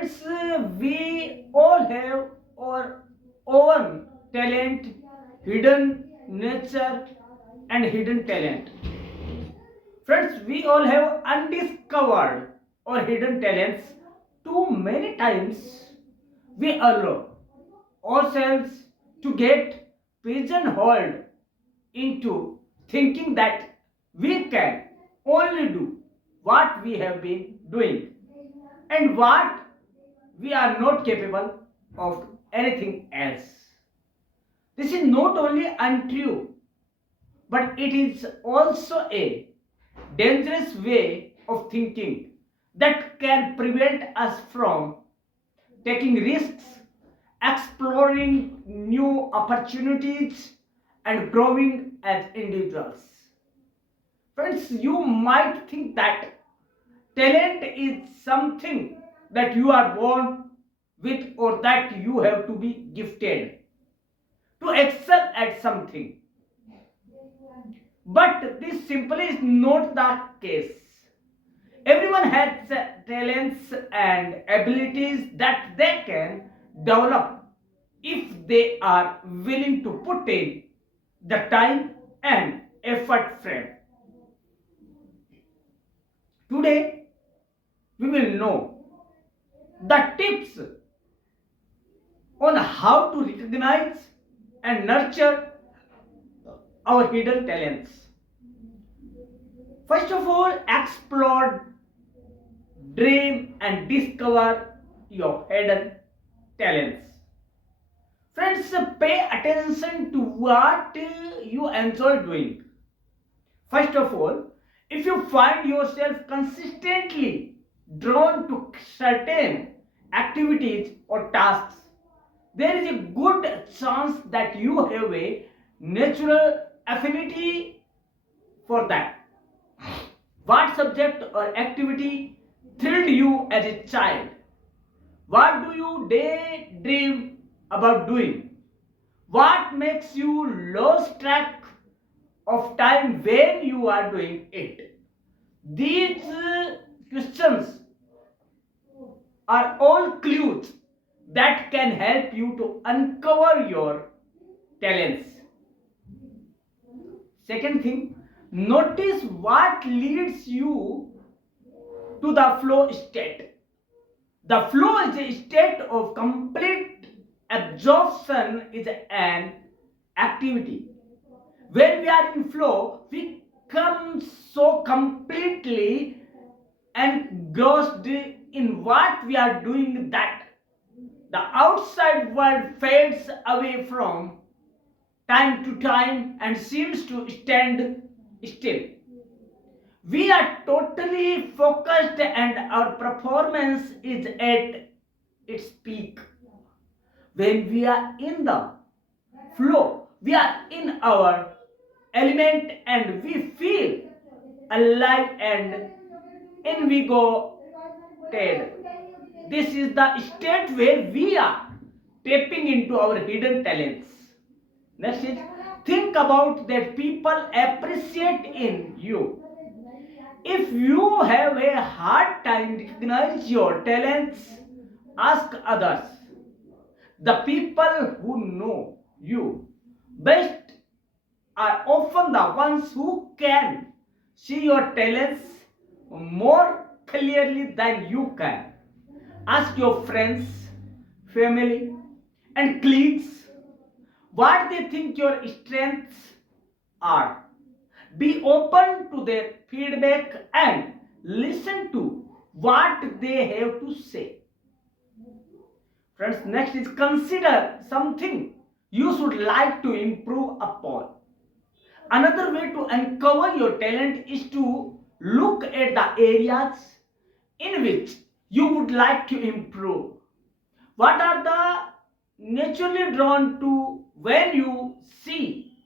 Friends, we all have our own talent, hidden nature, and hidden talent. Friends, we all have undiscovered or hidden talents. Too many times we allow ourselves to get pigeonholed into thinking that we can only do what we have been doing and what we are not capable of anything else. This is not only untrue, but it is also a dangerous way of thinking that can prevent us from taking risks, exploring new opportunities, and growing as individuals. Friends, you might think that talent is something that you are born with or that you have to be gifted to excel at something. But this simply is not the case. Everyone has talents and abilities that they can develop if they are willing to put in the time and effort frame. Today, we will know the tips on how to recognize and nurture our hidden talents. First of all, explore, dream, and discover your hidden talents. Friends, pay attention to what you enjoy doing. First of all, if you find yourself consistently drawn to certain activities or tasks, there is a good chance that you have a natural affinity for that. What subject or activity thrilled you as a child? What do you daydream about doing? What makes you lose track of time when you are doing it? These questions are all clues that can help you to uncover your talents. Second thing, notice what leads you to the flow state. The flow is a state of complete absorption is an activity. When we are in flow, we come so completely engrossed in what we are doing that the outside world fades away from time to time and seems to stand still. We are totally focused and our performance is at its peak. When we are in the flow, we are in our element and we feel alive and invigorated. This is the state where we are tapping into our hidden talents. Next is think about that people appreciate in you. If you have a hard time recognize your talents, ask others. The people who know you best are often the ones who can see your talents more clearly than you can. Ask your friends, family, and colleagues what they think your strengths are. Be open to their feedback and listen to what they have to say. Friends, next is consider something you should like to improve upon. Another way to uncover your talent is to look at the areas in which you would like to improve. What are the naturally drawn to when you see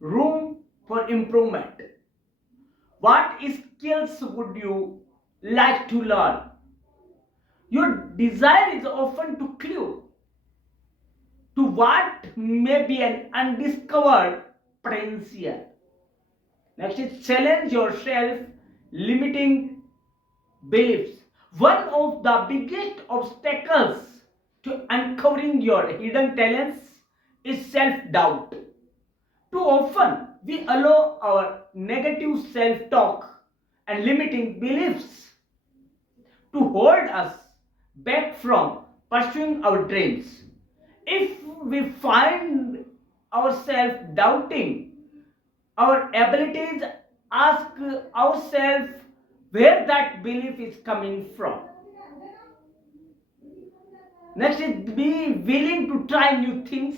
room for improvement? What skills would you like to learn? Your desire is often to clue to what may be an undiscovered potential. Next is challenge yourself limiting beliefs. One of the biggest obstacles to uncovering your hidden talents is self-doubt. Too often, we allow our negative self-talk and limiting beliefs to hold us back from pursuing our dreams. If we find ourselves doubting our abilities, ask ourselves where that belief is coming from. Next is be willing to try new things.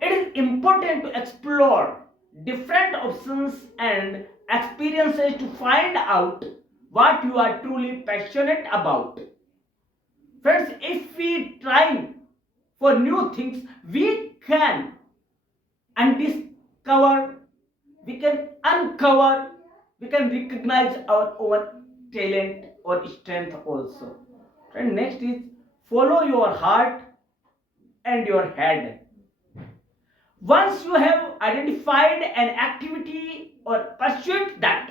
It is important to explore different options and experiences to find out what you are truly passionate about. Friends, if we try for new things, we can undiscover, we can uncover, we can recognize our own talent or strength also. And next is follow your heart and your head. Once you have identified an activity or pursuit that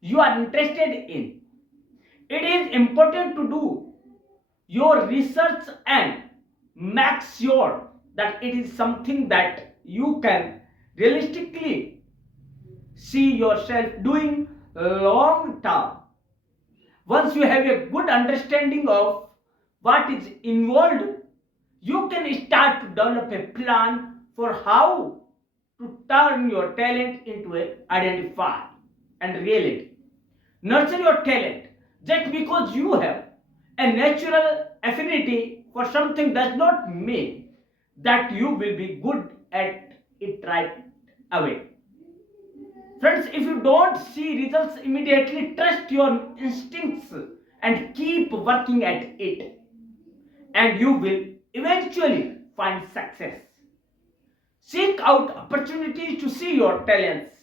you are interested in, it is important to do your research and make sure that it is something that you can realistically see yourself doing long term. Once you have a good understanding of what is involved, you can start to develop a plan for how to turn your talent into a identify and reality. Nurture your talent. Just because you have a natural affinity for something does not mean that you will be good at it right away. Friends, if you don't see results immediately, trust your instincts and keep working at it, and you will eventually find success. Seek out opportunities to see your talents.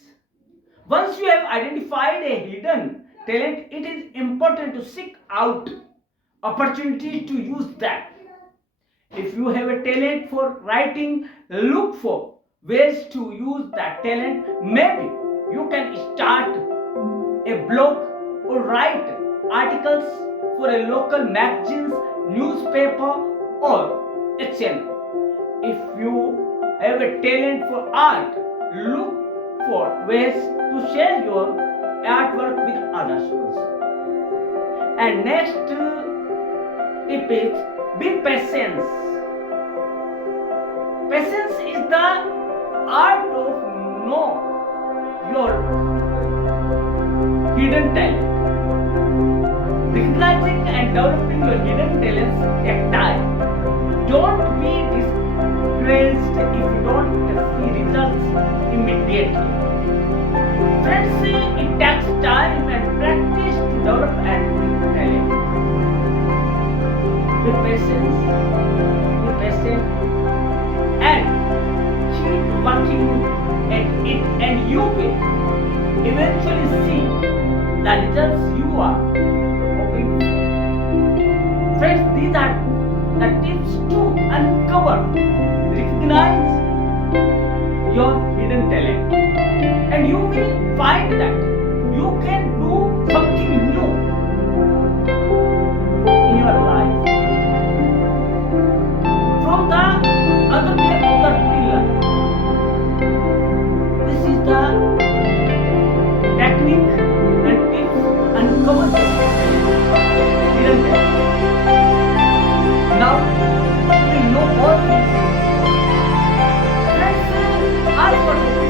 Once you have identified a hidden talent, it is important to seek out opportunities to use that. If you have a talent for writing, look for ways to use that talent. Maybe you can start a blog or write articles for a local magazine, newspaper, or a channel. If you have a talent for art, look for ways to share your artwork with others also. And next tip is be patient. Patience is the art of know your hidden talent. Recognizing and developing your hidden talents take time. Don't be discouraged if you don't see results immediately. Friends, it takes time and practice to develop and build talent. Be patient, and keep working at it, and you will eventually see the results you are hoping for. Friends, these are the tips to uncover, recognize your hidden talent, and you will find that you can do something new in your life from the other way of the routine life. This is the technique and tips to uncover your hidden talent. Now you will know all these things. Friends, आज पढ़ोगे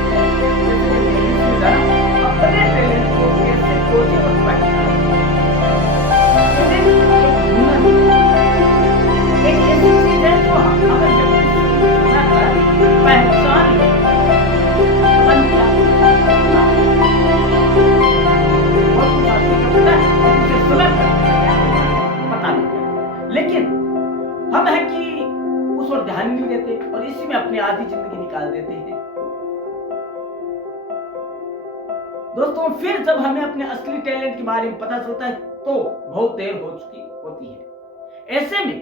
अपने talent को कैसे खोजें और पहचानें। एक ऐसी चीज है जो अगर व्यक्ति पहचान ले पता नहीं, लेकिन हम है कि उस और ध्यान नहीं देते और इसी में अपनी आधी जिंदगी निकाल देते हैं। दोस्तों, फिर जब हमें अपने असली टैलेंट के बारे में पता चलता है तो बहुत देर हो चुकी होती है। ऐसे में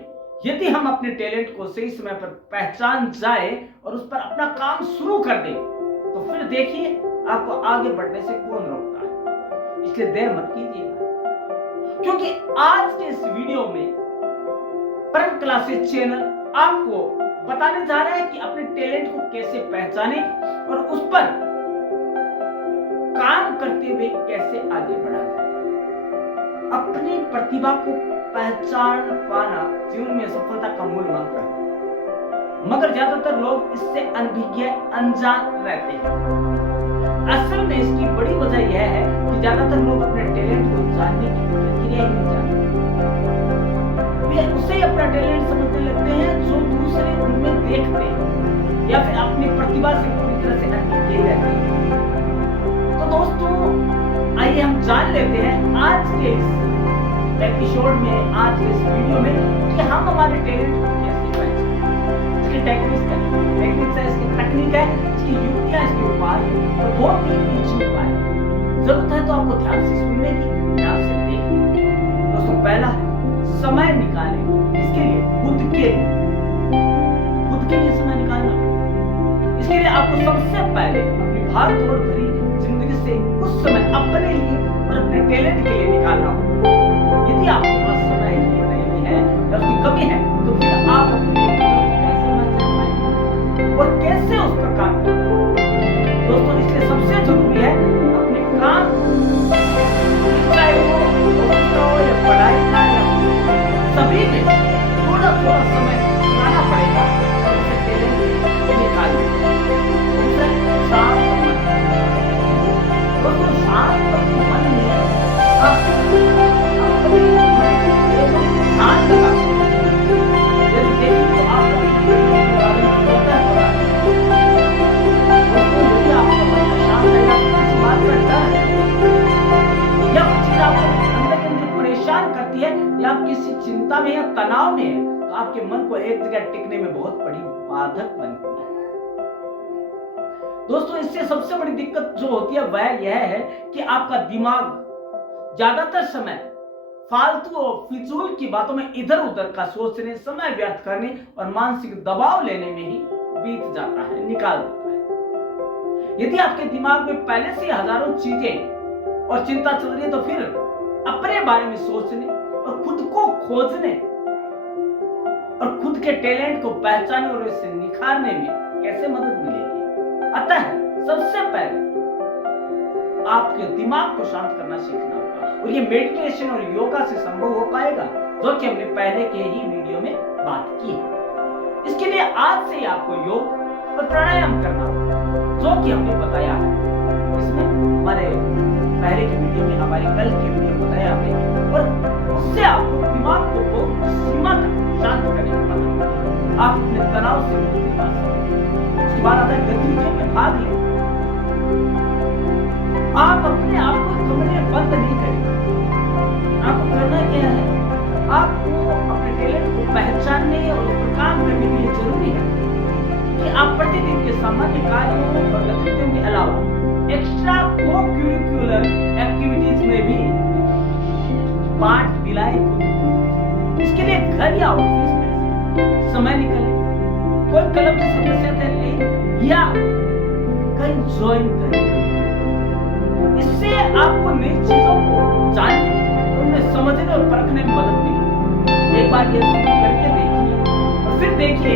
यदि हम अपने टैलेंट को सही समय पर पहचान जाए और उस पर अपना काम शुरू कर दें तो फिर देखिए आपको आगे बढ़ने से कौन रोकता है। इसलिए देर मत कीजिएगा। क्योंकि आज के इस वीडियो में परम क्लासेस चैनल आपको बताने जा रहा है कि अपने टैलेंट को कैसे पहचाने और उस पर काम करते हुए कैसे आगे बढ़ा जाए। अपनी प्रतिभा को पहचान पाना जीवन में सफलता का मूल मंत्र है, मगर ज्यादातर लोग इससे अनभिज्ञ अनजान रहते हैं। असल में इसकी बड़ी वजह यह है कि ज्यादातर लोग अपने टैलेंट को जानने की प्रक्रिया ही नहीं जानते। वे उसे अपना टैलेंट समझने लगते हैं जो दूसरे उनमें देखते हैं, या फिर अपनी प्रतिभा से पूरी तरह से अनभिज्ञ रहते हैं। तो दोस्तों, आइए हम जान लेते हैं आज के इस एपिसोड में, आज के इस वीडियो में, कि हम हमारे टैलेंट को कैसे पहचानें। इसकी टेक्निक्स है, इसकी तकनीक है, इसकी युक्तियां, इसके उपाय और बहुत ही ईजी उपाय है। जरूरत है तो आपको ध्यान से सुनने की, ध्यान से देखने की। दोस्तों, पहला समय निकालें। इसके लिए खुद के लिए समय निकालना। इसके लिए आपको सबसे पहले अपनी भाग-दौड़ भरी जिंदगी से कुछ समय अपने लिए और अपने टैलेंट के लिए निकालना होगा। यदि आपके पास समय ही नहीं है या उसकी कमी है, तो फिर आप अपने कैसे बचा पाएंगे और कैसे उस पर काम करेंगे। दोस्तों, इसलिए सबसे जरूरी है अपने काम, चाहे वो ऑफिस का हो या पढ़ाई का, या सभी में थोड़ा थोड़ा समय लगाना पड़ेगा और उसे टैलेंट निकालना। दूसरा, शांत मन। दोस्तों, शांत मन में आप ध्यान लगा, यदि देखें तो आपको होता है। दोस्तों, यदि आपका मन शांत रहेगा तो किसी बात का डर है या कुछ चीज आपको अंदर के अंदर परेशान करती है, या आप किसी चिंता में या तनाव में है, तो आपके मन को एक जगह टिकने में बहुत बड़ी बाधक बनती है। दोस्तों, इससे सबसे बड़ी दिक्कत जो होती है वह यह है कि आपका दिमाग ज्यादातर समय फालतू और फिजूल की बातों में इधर उधर का सोचने, समय व्यर्थ करने और मानसिक दबाव लेने में ही बीत जाता है, निकाल देता है। यदि आपके दिमाग में पहले से हजारों चीजें और चिंता चल रही है, तो फिर अपने बारे में सोचने और खुद को खोजने और खुद के टैलेंट को पहचानने और इसे निखारने में कैसे मदद मिलेगी। अतः सबसे पहले आपके दिमाग को शांत करना सीखना होगा, और ये मेडिटेशन और योगा से संभव हो पाएगा, जो कि हमने पहले के ही वीडियो में बात की है। इसके लिए आज से ही आपको योग और प्राणायाम करना होगा, जो कि हमने बताया है। इसमें हमारे पहले के वीडियो में, हमारे कल के वीडियो में बताया हमने, और उससे आपको दिमाग को बहुत सीमा तक शांत करने में मदद मिलेगी। आप अपने तनाव से मुक्ति पा सकते। उसके बाद आता है गतिविधियों में भाग लें। आप अपने आप को कमरे में बंद नहीं करेंगे। आपको करना क्या है? आपको अपने टैलेंट को पहचानने और उस पर काम करने के लिए जरूरी है कि आप प्रतिदिन के सामान्य कार्यों और गतिविधियों के अलावा एक्स्ट्रा को करिकुलर एक्टिविटीज में भी पार्ट दिलाएं। इसके लिए घर या ऑफिस में समय निकालें, कोई कलम की समस्या तय लें या कहीं ज्वाइन करें। इससे आपको नई चीजों को जानने, उन्हें समझने और परखने में मदद मिलेगी। एक बार ये शुरू करके देखिए और फिर देखिए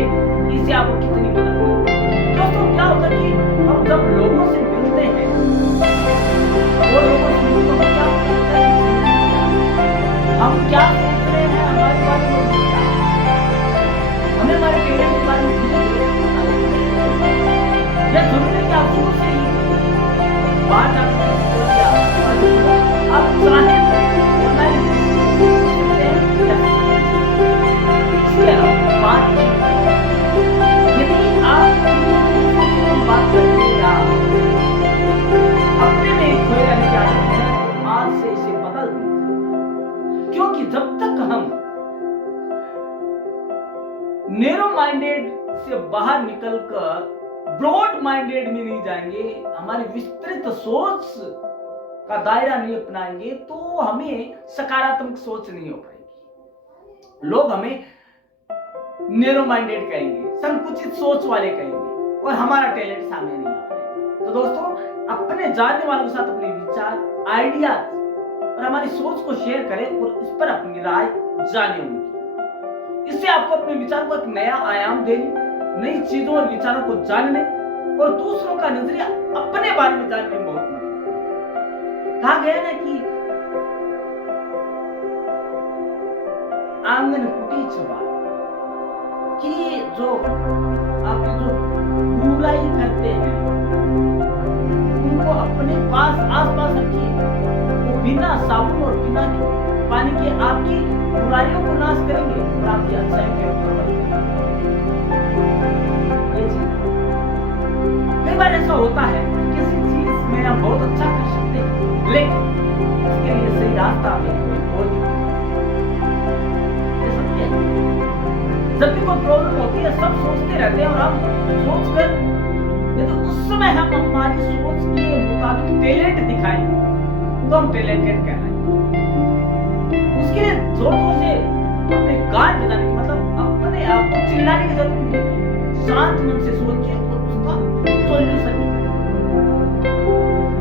इससे आपको कितनी मदद मिलेगी। दोस्तों, क्या होता है कि हम जब लोगों से मिलते हैं, वो लोगों से मिलते हैं, क्या होता है, हम क्या सोच रहे हैं हमारे बारे में, हमें हमारे टैलेंट के बारे में या जरूरी है कि आप शुरू से ही बात आप चाहे यदि आप बात करते हैं अपने में खोए रहने की आदत है, तो आज से इसे बदल दीजिए। क्योंकि जब तक हम नैरो माइंडेड से बाहर निकलकर ब्रॉड माइंडेड में नहीं जाएंगे, हमारी विस्तृत सोच का दायरा नहीं अपनाएंगे, तो हमें सकारात्मक सोच नहीं हो पाएगी। लोग हमें नैरो माइंडेड कहेंगे, संकुचित सोच वाले कहेंगे और हमारा टैलेंट सामने नहीं आ पाएगा। तो दोस्तों, अपने जानने वालों के साथ अपने विचार, आइडियाज और हमारी सोच को शेयर करें और इस पर अपनी राय जाने उनकी। इससे आपको अपने विचार को एक नया आयाम देने, नई चीजों और विचारों को जानने और दूसरों का नजरिया अपने बारे में जानने में बहुत मदद। कहा गया ना कि आंगन कुटी छुपा, कि जो आपके जो बुराई करते हैं उनको अपने पास आसपास रखिए, वो बिना साबुन और बिना पानी के आपकी बुराइयों को नाश करेंगे और आपकी अच्छाई के कई बार ऐसा होता है किसी चीज में हम बहुत अच्छा कर सकते हैं, लेकिन इसके लिए सही रास्ता हमें कोई और नहीं। जब भी कोई प्रॉब्लम होती है सब सोचते रहते हैं और हम सोचकर यदि उस समय हम हमारी सोच के मुताबिक टैलेंट दिखाएंगे तो हम टैलेंटेड कहलाएंगे। उसके लिए जोर से अपने गान बजाने की मतलब अपने आप को चिल्लाने की जरूरत नहीं है। शांत मन से सोचिए और उसका सॉल्यूशन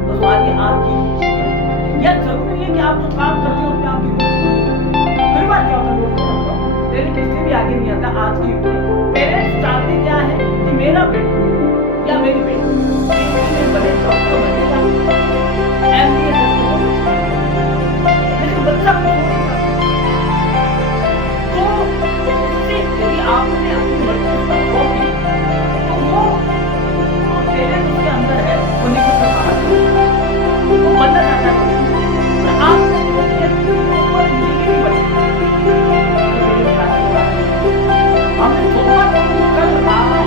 तो आगे आपकी यह जरूरी नहीं है कि आप जो काम करते हो उसमें आपकी कई बार क्या होता है लेकिन किसी भी आगे नहीं आता। आज की पेरेंट्स चाहते क्या है कि मेरा बेटा या मेरी बेटी बड़े डॉक्टर बनेगा, MBA लेकिन बच्चा तो यदि आपने अपनी मर्जी पर छोड़ दी तो वो टैलेंट उसके अंदर है, वो निकल वो बनना चाहता है और आपने हमने सोचा कर रहा है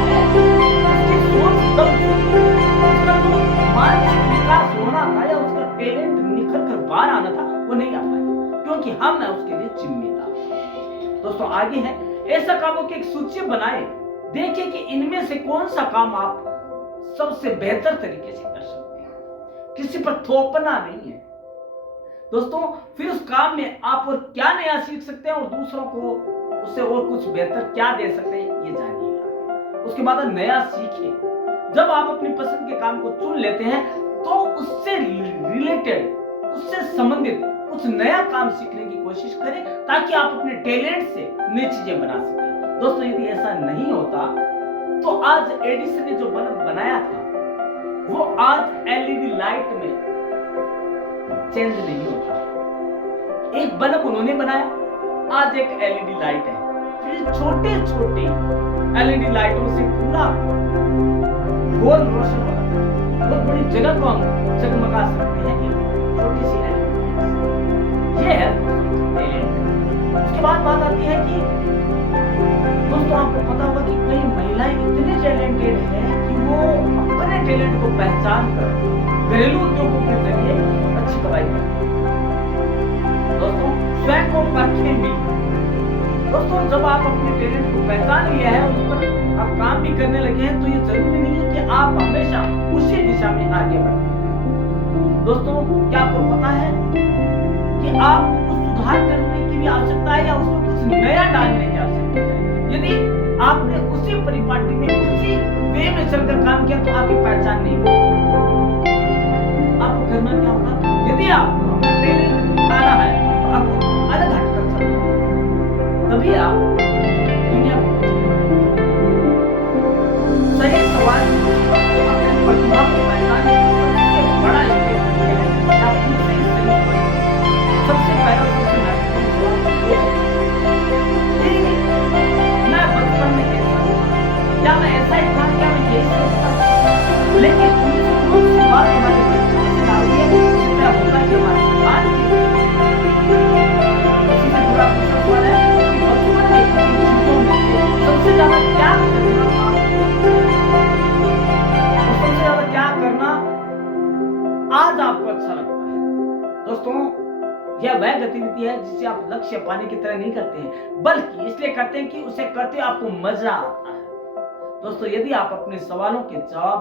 उसकी सोच तब उसका जो मानसिक विकास होना था या उसका टैलेंट निखर कर बाहर आना था वो नहीं आ पाया क्योंकि हम ना उसके लिए जिम्मेदार। दोस्तों आगे है ऐसा कामों की एक सूची बनाए, देखिए कि इनमें से कौन सा काम आप सबसे बेहतर तरीके से कर सकते हैं। किसी पर थोपना नहीं है दोस्तों, फिर उस काम में आप और क्या नया सीख सकते हैं और दूसरों को उससे और कुछ बेहतर क्या दे सकते हैं ये जानिएगा। उसके बाद नया सीखिए। जब आप अपनी पसंद के काम को चुन लेते हैं तो उससे रिलेटेड, उससे संबंधित कुछ नया काम सीखने की कोशिश करें ताकि आप अपने टैलेंट से नई चीजें बना सकें। दोस्तों यदि ऐसा नहीं होता तो आज एडिसन ने जो बल्ब बनाया था वो आज LED लाइट में चेंज नहीं होता। एक बल्ब उन्होंने बनाया, आज एक LED लाइट है। फिर छोटे छोटे LED लाइटों से पूरा गोल रोशन होता है, बहुत बड़ी जगह को हम जगमगा सकते हैं छोटी सी LED। ये है टैलेंट। उसके बाद बात आती है कि दोस्तों आपको पता होगा कि कई महिलाएं इतनी टैलेंटेड हैं कि वो अपने टैलेंट को पहचान कर घरेलू उद्योगों के जरिए अच्छी कमाई करती हैं। दोस्तों स्वयं को परखें भी। दोस्तों जब आप अपने टैलेंट को पहचान लिया है उस पर आप काम भी करने लगे हैं तो ये जरूरी नहीं है कि आप हमेशा उसी दिशा में आगे बढ़ें। दोस्तों क्या आपको पता है कि आपको कुछ सुधार करने की भी आवश्यकता है या उसमें कुछ नया डालने की आवश्यकता है। यदि आपने उसी परिपाटी में उसी वे में चलकर काम किया तो आपकी पहचान नहीं होगी। आपको करना क्या होगा, यदि आपको अपना टैलेंट दिखाना है तो आपको अलग हटकर चलना है, तभी आप दुनिया को सही सवाल अपने प्रतिभा को पहचानने सबसे बड़ा स्टेप है आप खुद से सबसे पहला सबसे महत्वपूर्ण मैं बचपन में क्या मैं ऐसा ही था, क्या मैं यही सोचता था, लेकिन कौन सी बात हमारे बचपन से डाली है जितना होता है कि हमारे आज की से जुड़ा सवाल है कि बचपन में चीजों में से सबसे ज्यादा क्या करना और सबसे ज्यादा क्या करना आज आपको अच्छा लगता है। दोस्तों यह वह गतिविधि है जिसे आप लक्ष्य पाने की तरह नहीं करते हैं, बल्कि इसलिए करते हैं कि उसे करते आपको मजा आता है। दोस्तों यदि आप अपने सवालों के जवाब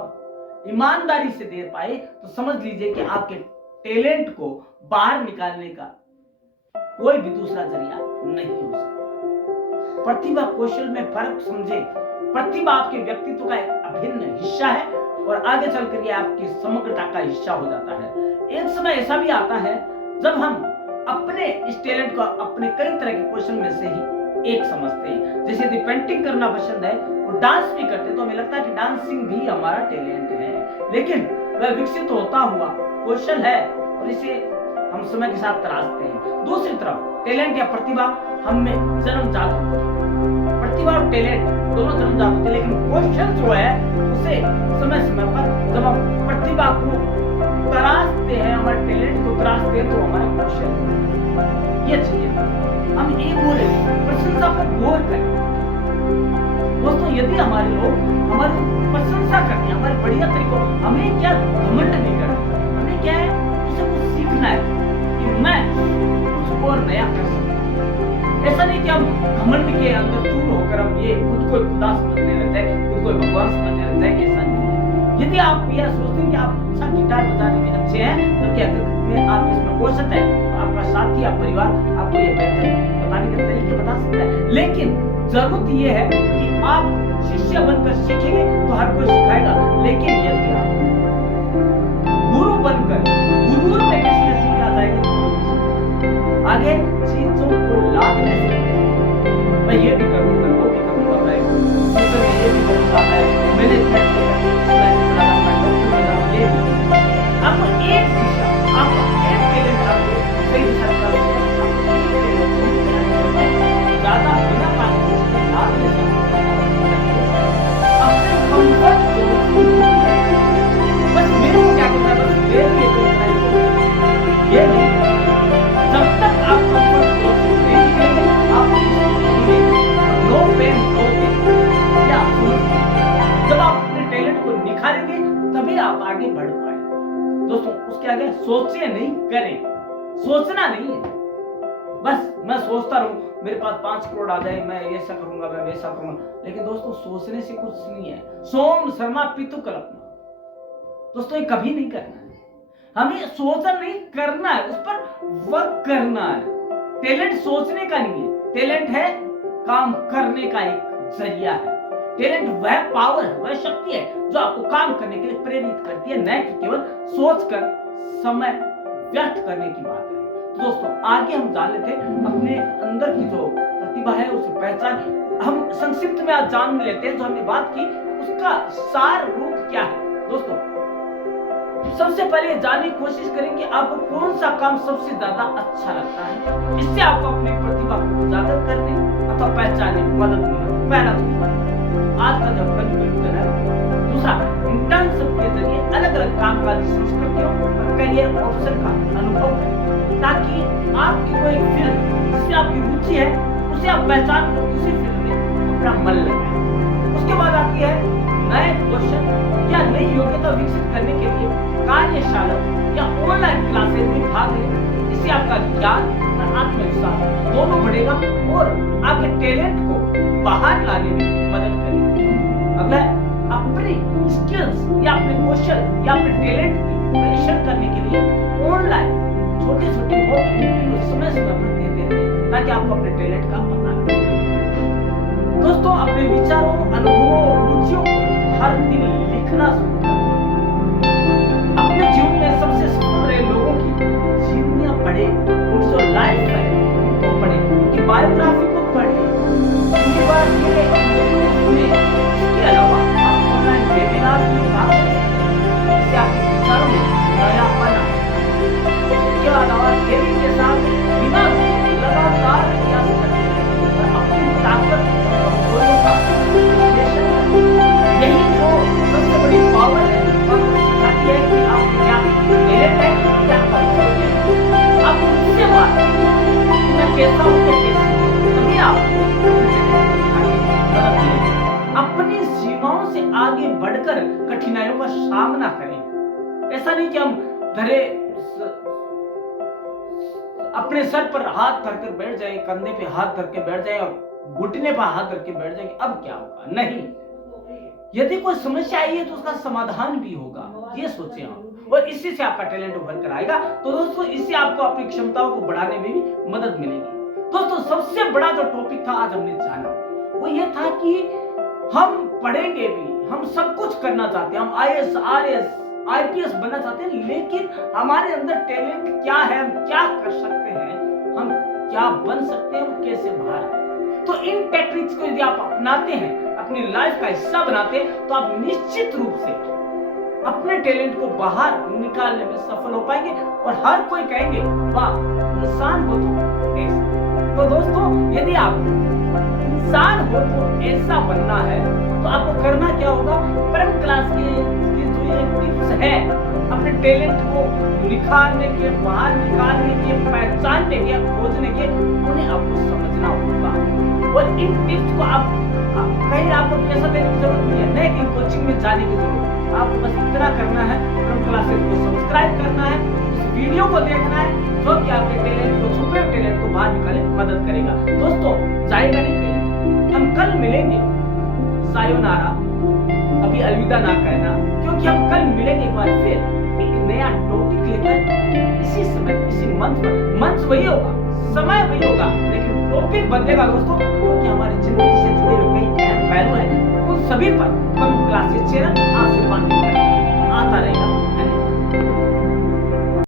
ईमानदारी से दे पाए तो समझ लीजिए कि आपके टैलेंट को बाहर निकालने का कोई भी दूसरा जरिया नहीं हो सकता। प्रतिभा कौशल में फर्क समझे। प्रतिभा आपके व्यक्तित्व का एक अभिन्न हिस्सा है और आगे चलकर यह आपकी समग्रता का हिस्सा हो जाता है। एक समय ऐसा भी आता है जब हम अपने इस टैलेंट को अपने कई तरह के क्वेश्चन में से ही एक समझते हैं। जैसे यदि पेंटिंग करना पसंद है और डांस भी करते हैं तो हमें लगता है कि डांसिंग भी हमारा टैलेंट है, लेकिन वह विकसित होता हुआ कौशल है और इसे हम समय के साथ तराशते हैं। दूसरी तरफ टैलेंट या प्रतिभा हम में जन्मजात होती है। प्रतिभा और टैलेंट दोनों जन्मजात होते हैं, लेकिन कौशल जो है उसे समय समय पर जब हम प्रतिभा को तराशते हैं, हमारे टैलेंट को तराशते हैं, तो हमारा कौशल ये चाहिए हम एक बोले प्रशंसा पर गौर करें। दोस्तों यदि हमारे लोग हमारी प्रशंसा करते हैं, हमारे बढ़िया तरीकों, हमें क्या घमंड नहीं करना, हमें क्या है उसे कुछ सीखना है कि मैं कुछ और नया कर सकता हूं। ऐसा नहीं कि हम घमंड के अंदर चूर होकर हम ये खुद को खुदा समझने लगते हैं, खुद को भगवान समझने लगते हैं, ऐसा नहीं है। यदि आप यह सोचते हैं कि आप अच्छा गिटार बजाने में अच्छे हैं तो क्या में आप इसमें कोशिश है, आपका साथी या परिवार आपको ये बेहतर बताने के तरीके बता सकता है, लेकिन जरूरत यह है कि आप शिष्य बनकर सीखेंगे तो हर कोई सिखाएगा, लेकिन यदि आप गुरु बनकर गुरु में किसने सीखा जाएगा तो आगे चीजों को लादने से मैं ये भी करूंगा, वो भी करूंगा, मैं ये भी करूंगा, मैं मैनेजमेंट आपको एक दिशा, आपको एक टैलेंट, आपको सही दिशा ज्यादा बिना काम के लाभ ले सकते हैं। अपने कंफर्ट जोन बस मेरे को क्या करना है, बस मेरे लिए जो ये नहीं, जब तक आप कंफर्ट जोन से नहीं निकलेंगे आप नो पेन नो गेन। क्या जब आप अपने टैलेंट को निखारेंगे तभी आप आगे बढ़ पाएंगे। दोस्तों उसके आगे सोचे नहीं करें, सोचना नहीं है, बस मैं सोचता रहूं मेरे पास 5 करोड़ आ जाए, मैं ऐसा करूंगा, मैं वैसा करूंगा, लेकिन दोस्तों सोचने से कुछ नहीं है। सोम शर्मा पितु कल्पना, दोस्तों ये कभी नहीं करना है, हमें सोचना नहीं करना है, उस पर वर्क करना है। टैलेंट सोचने का नहीं है, टैलेंट है काम करने का एक जरिया है। टैलेंट वह पावर है, वह शक्ति है जो आपको काम करने के लिए प्रेरित करती है, न कि केवल सोचकर समय व्यर्थ करने की बात है। तो दोस्तों आगे हम जान लेते हैं अपने अंदर की जो प्रतिभा है उसे पहचान हम संक्षिप्त में आज जान लेते हैं। जो हमने बात की उसका सार रूप क्या है। दोस्तों सबसे पहले जानने की कोशिश करें कि आपको कौन सा काम सबसे ज्यादा अच्छा लगता है, इससे आपको अपनी प्रतिभा को उजागर करने अथवा पहचानने में मदद मिलेगी। पहला आज का जो कंक्लूजन है। दूसरा इंटर्नशिप के जरिए अलग अलग कामकाजी संस्कृतियों और करियर ऑप्शन का अनुभव करें, ताकि आपकी कोई फील्ड जिसमें आपकी रुचि है उसे आप पहचान कर उसी फील्ड में अपना मन लगाएं। उसके बाद आती है नए क्वेश्चन या नई योग्यता विकसित करने के लिए कार्यशाला या ऑनलाइन क्लासेस में भाग लें। इससे आपका ज्ञान और आत्मविश्वास दोनों बढ़ेगा और आपके टैलेंट को बाहर लाने में मदद करेगा। अगला अपनी स्किल्स या अपने कौशल या अपने टैलेंट की परीक्षण करने के लिए ऑनलाइन छोटे-छोटे मॉक इंटरव्यू समय-समय पर देते रहिए, ताकि आपको अपने टैलेंट का पता लगे। दोस्तों अपने विचारों, अनुभवों और रुचियों को हर दिन लिखना शुरू करें। अपने जीवन में सबसे सफल रहे लोगों की जीवनियां पढ़े, उनकी जो लाइफ है उनको पढ़े, उनकी बायोग्राफी को पढ़े, उनके बाद ये सुने। इसके अलावा आप ऑनलाइन वेबिनार में भाग ले सकते हैं, इससे आपके विचारों में नयापन आएगा। इसके अलावा धैर्य के साथ बिना लगातार प्रयास करते रहें और अपनी ताकत और कमजोरियों का विश्लेषण करें। यही जो सबसे बड़ी पावर है और सिखाती है कि आप क्या टैलेंट है, क्या कमजोरी है। आप उससे बात मैं कैसा हूँ, तभी आप अपनी सीमाओं से आगे बढ़कर कठिनाइयों का सामना करें। ऐसा नहीं कि हम धरे अपने सर पर हाथ धरकर बैठ जाए, कंधे पे हाथ धर के बैठ जाए और घुटने पर हाथ धर के बैठ जाए, अब क्या होगा। नहीं, यदि कोई समस्या आई है तो उसका समाधान भी होगा, ये सोचें आप, और इसी से आपका टैलेंट उभर कर आएगा। तो दोस्तों इससे आपको अपनी क्षमताओं को बढ़ाने में भी मदद मिलेगी। दोस्तों सबसे बड़ा जो टॉपिक था आज हमने जाना वो ये था कि हम पढ़ेंगे भी, हम सब कुछ करना चाहते हैं, हम IAS, RAS, आईपीएस बनना चाहते हैं, लेकिन हमारे अंदर टैलेंट क्या है, हम क्या कर सकते हैं, हम क्या बन सकते हैं, वो कैसे बाहर है। तो इन टेक्निक्स को यदि आप अपनाते हैं, अपनी लाइफ का हिस्सा बनाते हैं, तो आप निश्चित रूप से अपने टैलेंट को बाहर निकालने में सफल हो पाएंगे और हर कोई कहेंगे वाह इंसान हो तो ऐसा। तो दोस्तों, यदि आप इंसान हो तो ऐसा बनना है, तो आपको करना क्या होगा, परम क्लास के जो ये टिप्स है अपने टैलेंट को निखारने के, बाहर निकालने के, पहचानने के, खोजने के, उन्हें आपको समझना होगा। और इन टिप्स को आप कहीं आपको पैसा देने की जरूरत नहीं है, नहीं कि कोचिंग में जाने की जरूरत। आपको बस इतना करना है, परम क्लासेस को सब्सक्राइब करना है, इस वीडियो को देखना है, जो कि आपके टैलेंट को, छुपे टैलेंट को बाहर निकालने में मदद करेगा। दोस्तों, जाएगा नहीं कहीं, हम कल मिलेंगे। सायोनारा, अभी अलविदा ना कहना, क्योंकि हम कल मिलेंगे एक बार फिर एक नया टॉपिक लेकर, इसी समय, इसी मंच पर। मंच वही होगा, समय वही होगा, लेकिन टॉपिक बदलेगा दोस्तों, क्योंकि हमारी जिंदगी से जुड़े हुए कई अहम पहलू हैं, उन सभी पर परम क्लासेस चैनल आपसे बात